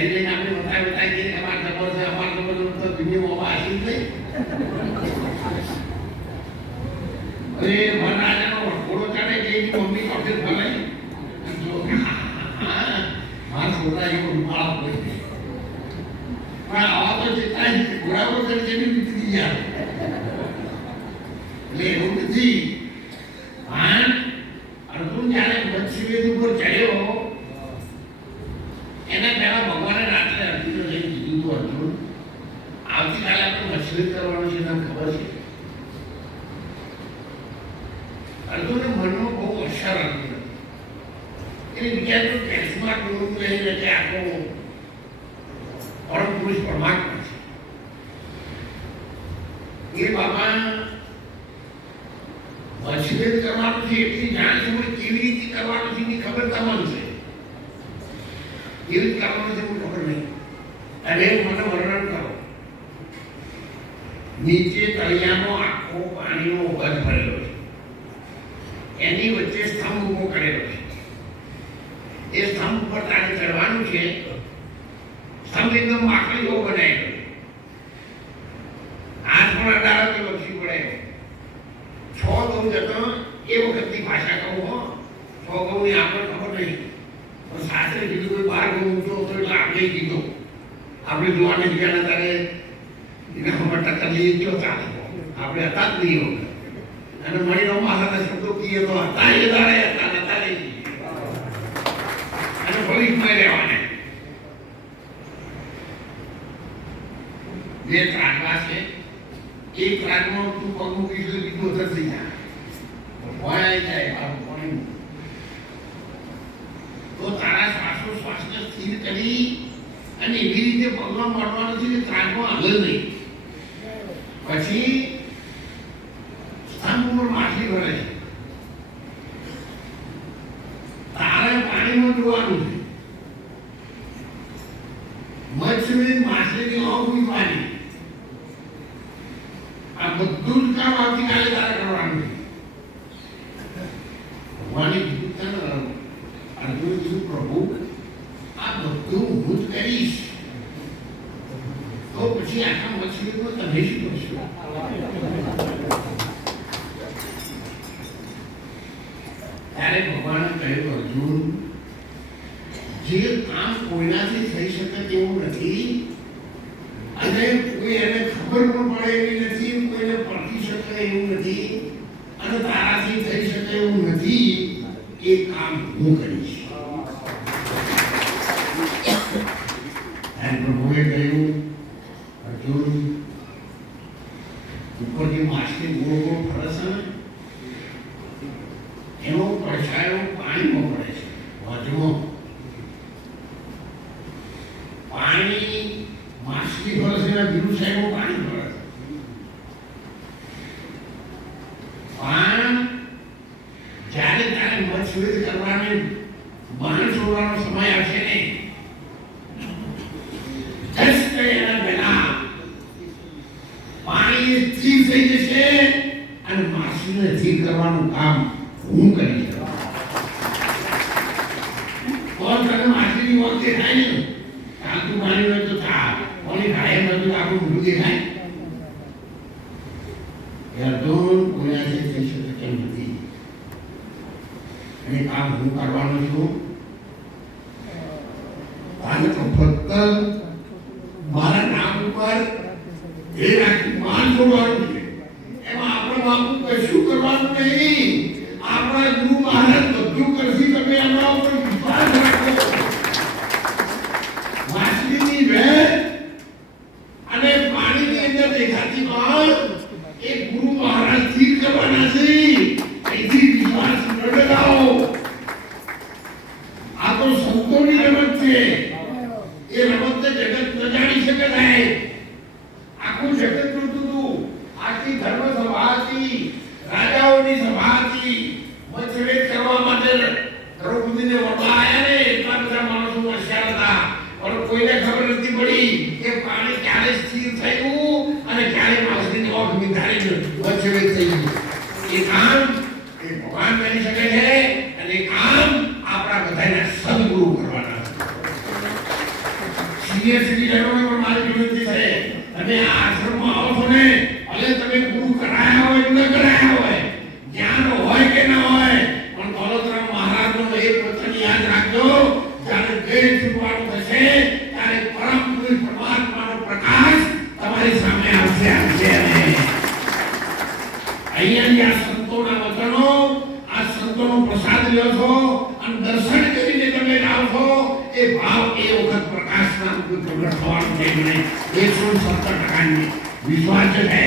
લઈને આપણે બતાવી કે અમાર ખબર છે તો દુનિયામાં આશીષ નહીં. અરે મહારાજાનો ઘોડો ચડે કે એની મમ્મી પાસે ભલાઈ જો મારા છોકરા એવો રૂપાળો હોય પણ આવા તો જેટલા ઘોડાઓ છે તેની નીકળી ગયા એટલે એવું નથી. પણ અર્જુન જ્યારે મત્સ્યવેદ ઉપર ચડ્યો એના પહેલા ભગવાને રાત્રે અર્જુનને જઈને કીધું હતું, અર્જુન આવતીકાલે આપણે મત્સ્યવેદ કરવાનું છે, તમને ખબર છે? અર્જુનને મનમાં બહુ અસર હતી. એને વિચાર્યું ટેન્સમાં ટોળું લઈને કે આખો પરમ પુરુષ પરમાત્મા છે એ બાબા મત્સ્યવેદ કરવાનું છે એટલી જાણ છે, પણ કેવી રીતે કરવાનું છે એની ખબર તમને છે. કેવી કરવાનું છે એવું ખબર નહીં. અને મને વર્ણન કરો. નીચે તળિયાનો આખો પાણીનો વધ ભરેલો છે, એની વચ્ચે સ્તંભ ઉભો કરેલો છે. એ સ્તંભ ઉપર તારે ચડવાનું છે. સ્તંભ એકદમ માખણ જેવો બનાવેલો છે. હાથ પણ અડાડો તો લપસી પડે. 6 ગૌ જતો એ વખતની ભાષા કહું હો. 6 ગૌની આપણને ખબર નહીં, શાસ્ત્રે કીધું કોઈ 12 ગૌ ઊંચો હતો એટલે આપણે કીધું. આપણે જોવાને ગયા તારે એના ખબર ટક્કર લઈએ તો ચાલે. આપણે હતા જ નહીં વખત. અને મણીનો માથાના શબ્દો કહીએ તો હતા એ દાડે હતા નતા લઈ અને ભવિષ્યમાં રહેવાના. જે ત્રાગવા છે એ ત્રાગમાં તું પગ મૂકીશ તો બીજું અસર થઈ જાય, ભવાઈ જાય બાબુ પાણી. તો તારા શ્વાસોશ્વાસને સ્થિર કરી અને એવી રીતે પગમાં મળવાનું છે કે ત્રાગમાં આગળ નહીં. પછી સ્તંભ ઉપર માછલી ભરે છે. તારે પાણીમાં જોવાનું છે. મત્સ્યવેદ માછલીની ઓગણી પાણી આ બધું જ કામ આવતીકાલે તારે કરવાનું છે. ભગવાને કીધું તને અર્જુન કીધું, પ્રભુ આ બધું હું જ કરીશ તો પછી આખા મત્સ્યવેદમાં તમે શું કરશો? ત્યારે ભગવાને કહ્યું, અર્જુન જે કામ કોઈનાથી થઈ શકે તેવું નથી અને કોઈ એને ખબર પણ પડે એવી નથી, કોઈને પડતી શકે એવું નથી અને તારાથી થઈ શકે એવું નથી, એ કામ હું કરીશ. અને પ્રભુએ કહ્યું, અર્જુન ઉપરથી માછલી ગોળ ગોળ ફરે છે ને એનો પડછાયો પાણીમાં પડે છે, વધમાં. પાણી માછલી ફરે છે એના વિરુદ્ધ સાઈડમાં પાણી ફરે છે. પણ જ્યારે તારે મત્સ્યવેદ કરવાની બાણ છોડવાનો સમય આવશે ને એના પહેલા પાણી સ્થિર થઈ જશે અને માછલીને સ્થિર કરવાનું કામ હું કરીશ. તને માછલીની વખત દેખાય ને ચાલતું પાણી હોય તો પાણી ખાય બધું આપણું મોઢું દેખાય. અર્જુન કોઈનાથી થઈ શકે તેમ નથી અને કામ હું કરવાનો છું. આને તો ફક્ત મારા નામ ઉપર એ રાખી માન છોડવાનું છે. એમાં આપણે બાપુ કશું કરવાનું નહીં. આપણા ગુરુ મહારાજ બધું કરશી, તમે એમના ઉપર વિશ્વાસ રાખો. માછલીની વેદ અને પાણીની અંદર દેખાતી વાત એ ગુરુ મહારાજ સ્થિર કરવાના છે. એથી વિશ્વાસ ન ડરાવો. આ તો સંતોની રમત છે. એ રમતને જગત ન જાણી શકે સાહેબ. આખું જગત જોતું હતું. આખી ધર્મ સભા હતી, રાજાઓની સભા હતી. મત્સ્યવેદ કરવા માટે દ્રૌપદીને વરદાન આયા ને એટલા બધા માણસો હોશિયાર હતા, પણ કોઈને ખબર નથી પડી કે પાણી ક્યારે સ્થિર થયું અને ક્યારે માછલીની ઓખ મીંધારી મત્સ્યવેદ થઈ ગયું. એ કામ એ ભગવાન કરી શકે છે અને એ કામ આપણા બધાના સદગુરુ કરવાના છે. સિનિયર સિટીઝનોને પણ મારી વિનંતી છે, તમે આ આશ્રમમાં આવો છો ને, ભલે તમે ગુરુ કરાયા હોય કે ન કરાયા હોય, જ્ઞાન હોય કે ન હોય, પણ દોલતરામ મહારાજનો એક વચન યાદ રાખજો, જ્યારે દેહ છૂટવાનું થશે ત્યારે પરમ પુરુષ પરમાત્માનો પ્રકાશ તમારી સામે આવશે. અહીંયાની આ સંતોના વચનો, આ સંતોનો પ્રસાદ લ્યો છો અને દર્શન કરીને તમે જાઓ છો, એ ભાવ એ વખત પ્રકાશના રૂપે પ્રગટ થવાનો છે. મને 170% વિશ્વાસ છે.